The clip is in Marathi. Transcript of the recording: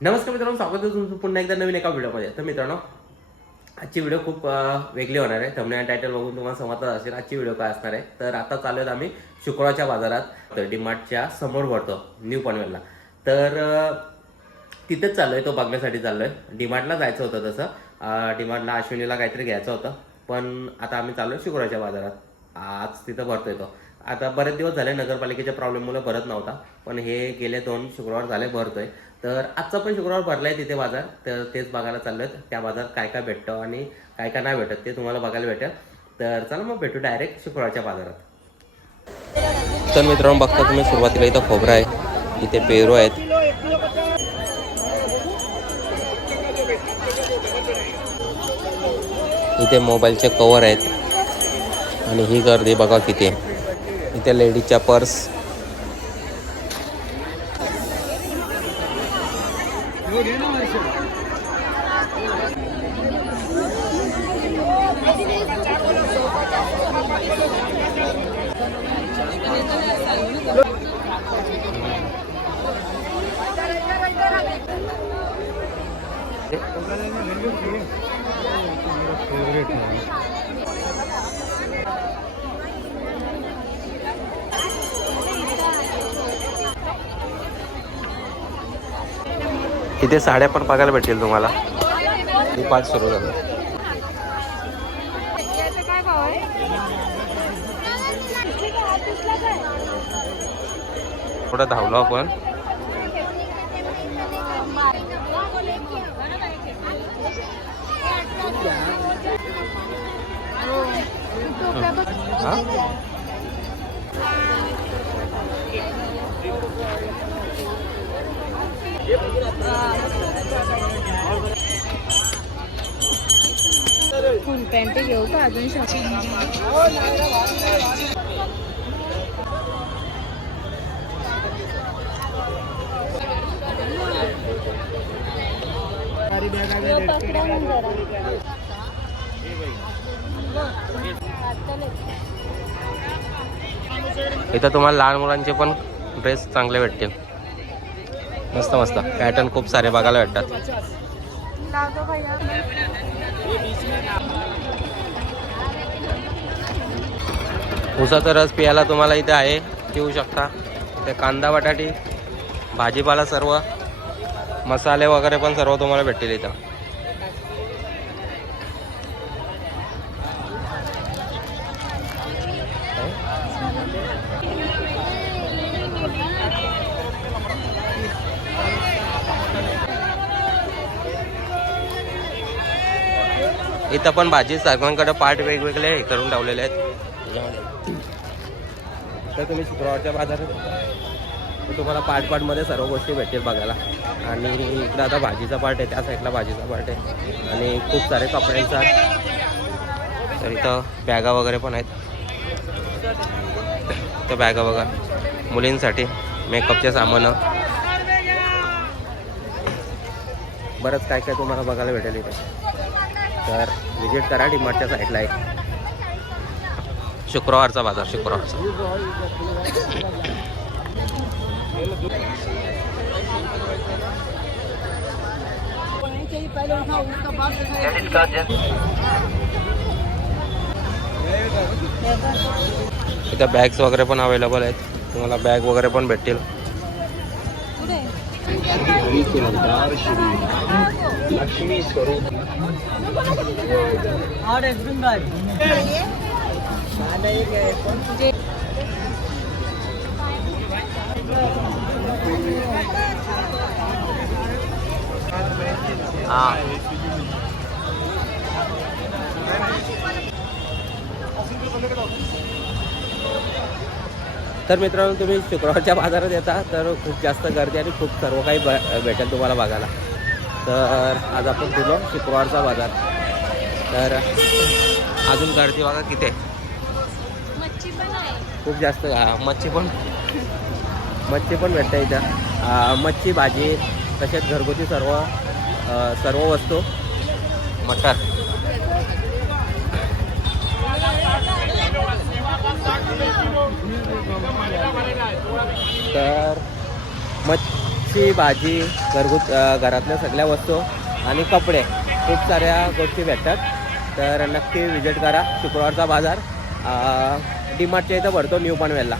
नमस्कार मित्रांनो स्वागत आहे तुमचं पुन्हा एकदा नवीन एका व्हिडिओमध्ये. तर मित्रांनो आजची व्हिडिओ खूप वेगळी होणार आहे. थंबनेल टायटल बघून तुम्हाला समजत असेल आजची व्हिडिओ काय असणार आहे. तर आता चालू आहेत आम्ही शुक्रवारच्या बाजारात तर डीमार्टच्या समोर भरतो न्यू पनवेलला. तर अं, तिथेच चाललोय तो बघण्यासाठी चाललोय. डीमार्टला जायचं होतं तसं. डीमार्टला अश्विनीला काहीतरी घ्यायचं होतं. पण आता आम्ही चाललोय शुक्रवारच्या बाजारात. आज तिथं भरतोय तो. आता बरेच दिवस झाले नगरपालिकेच्या प्रॉब्लेममुळे भरत नव्हता पण हे गेले दोन शुक्रवार झाले भरतोय. तर आजचा पण शुक्रवार भरलाय तिथे बाजार तर तेच बघायला चाललोय. त्या बाजारात काय काय भेटतं आणि काय काय नाही भेटत ते तुम्हाला बघायला भेटेल. तर चला मग भेटू डायरेक्ट शुक्रवारच्या बाजारात. तर मित्रांनो बघता तुम्ही सुरुवातीला इथं खोबरं आहे इथे पेरू आहेत. इथे मोबाईलचे कवर आहेत. आणि ही गर्दी बघा किती आहे. इथे लेडीजच्या पर्स इथे साड्या पण बघायला भेटतील तुम्हाला. ही पाच सुरू झालं. थोडं धावलो आपण. हा? पॅन्ट घेऊ का अजून शॉपिंग इथं तुम्हाला लहान मुलांचे पण ड्रेस चांगले भेटतील. मस्त मस्त. पॅटर्न खूप सारे बघायला भेटतात. उसाचा रस प्यायला तुम्हाला इथे आहे. पिऊ शकता. ते कांदा बटाटी भाजीपाला सर्व मसाले वगैरे पण सर्व तुम्हाला भेटतील इथं. इथं पण भाजी सर्वांकडे पार्ट वेगवेगळे हे करून ठेवलेले आहेत. तर तुम्ही शुक्रवारच्या बाजारात तुम्हाला पार्ट पार्टमध्ये सर्व गोष्टी भेटतील बघायला. आणि इकडं आता भाजीचा पार्ट आहे त्या साईडला भाजीचा पार्ट आहे. आणि खूप सारे कपड्यांचा तर इथं बॅगा वगैरे पण आहेत. तर बॅगा बघा मुलींसाठी मेकअपचे सामानं. बरंच काय काय तुम्हाला बघायला भेटेल इथे. तर विजिट करा डिमार्टच्या साईडला आहे शुक्रवारचा बाजार शुक्रवारचा. इथं बॅग्स वगैरे पण अवेलेबल आहेत. तुम्हाला बॅग वगैरे पण भेटतील. हा म्हणजे तर मित्रांनो तुम्ही शुक्रवारच्या बाजारात येता तर खूप जास्त गर्दी आणि खूप सर्व काही ब- भेटेल तुम्हाला बघायला. तर आज आपण गेलो शुक्रवारचा बाजार. तर अजून गर्दी बघा किती आहे. खूप जास्त मच्छी पण मच्छी पण भेटते इथं. मच्छी भाजी तसेच घरगुती सर्व सर्व वस्तू. मटर. तर मच्छी भाजी घरगुत घरातल्या सगळ्या वस्तू आणि कपडे. खूप साऱ्या गोष्टी भेटतात. तर नक्की विजिट करा. शुक्रवारचा बाजार. डीमार्टच्या इथं भरतो न्यू पनवेलला.